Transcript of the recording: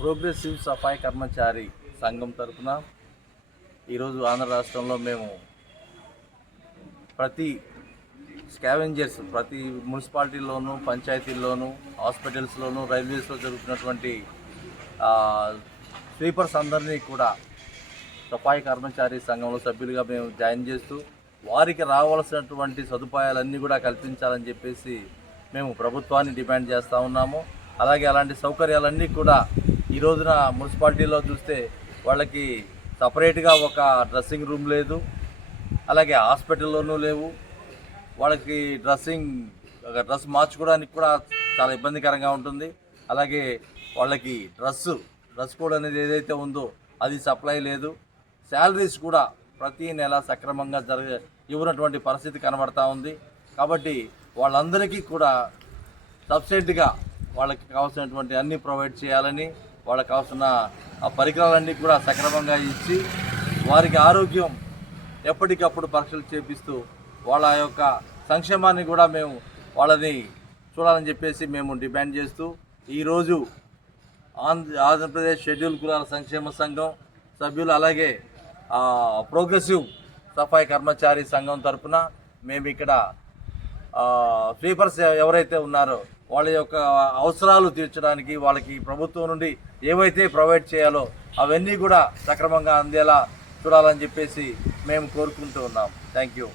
Progressive సఫాయి కర్మచారి సంఘం తరఫున ఈరోజు ఆంధ్ర రాష్ట్రంలో మేము ప్రతి స్కావెంజర్స్ ప్రతి మున్సిపాలిటీలోనూ పంచాయతీల్లోనూ హాస్పిటల్స్లోనూ రైల్వేస్లో జరుగుతున్నటువంటి స్లీపర్స్ స్వీపర్స్ అందరినీ కూడా సఫాయి కర్మచారి సంఘంలో సభ్యులుగా మేము జాయిన్ చేస్తూ వారికి రావాల్సినటువంటి సదుపాయాలన్నీ కూడా కల్పించాలని చెప్పేసి మేము ప్రభుత్వాన్ని డిమాండ్ చేస్తూ ఉన్నాము. అలాగే అలాంటి సౌకర్యాలన్నీ కూడా ఈ రోజున మున్సిపాలిటీలో చూస్తే వాళ్ళకి సపరేట్గా ఒక డ్రెస్సింగ్ రూమ్ లేదు అలాగే హాస్పిటల్లోనూ లేవు. వాళ్ళకి డ్రెస్సింగ్ ఒక డ్రెస్ మార్చుకోవడానికి కూడా చాలా ఇబ్బందికరంగా ఉంటుంది. అలాగే వాళ్ళకి డ్రెస్సు డ్రెస్ కోడ్ అనేది ఏదైతే ఉందో అది సప్లై లేదు. శాలరీస్ కూడా ప్రతి నెల సక్రమంగా జరగ ఇవ్వనటువంటి పరిస్థితి కనబడతా ఉంది. కాబట్టి వాళ్ళందరికీ కూడా సబ్సిడీగా వాళ్ళకి కావాల్సినటువంటి అన్ని ప్రొవైడ్ చేయాలని వాళ్ళకి కావాల్సిన ఆ పరికరాలన్నీ కూడా సక్రమంగా ఇచ్చి వారికి ఆరోగ్యం ఎప్పటికప్పుడు పరీక్షలు చేపిస్తూ వాళ్ళ యొక్క సంక్షేమాన్ని కూడా మేము వాళ్ళని చూడాలని చెప్పేసి మేము డిమాండ్ చేస్తూ ఈరోజు ఆంధ్ర ఆంధ్రప్రదేశ్ షెడ్యూల్ కులాల సంక్షేమ సంఘం సభ్యులు అలాగే ప్రోగ్రెసివ్ సఫాయి కర్మచారి సంఘం తరపున మేము ఇక్కడ స్వీపర్స్ ఎవరైతే ఉన్నారో వాళ్ళ యొక్క అవసరాలు తీర్చడానికి వాళ్ళకి ప్రభుత్వం నుండి ఏవైతే ప్రొవైడ్ చేయాలో అవన్నీ కూడా సక్రమంగా అందేలా చూడాలని చెప్పేసి మేము కోరుకుంటూ ఉన్నాం. Thank you.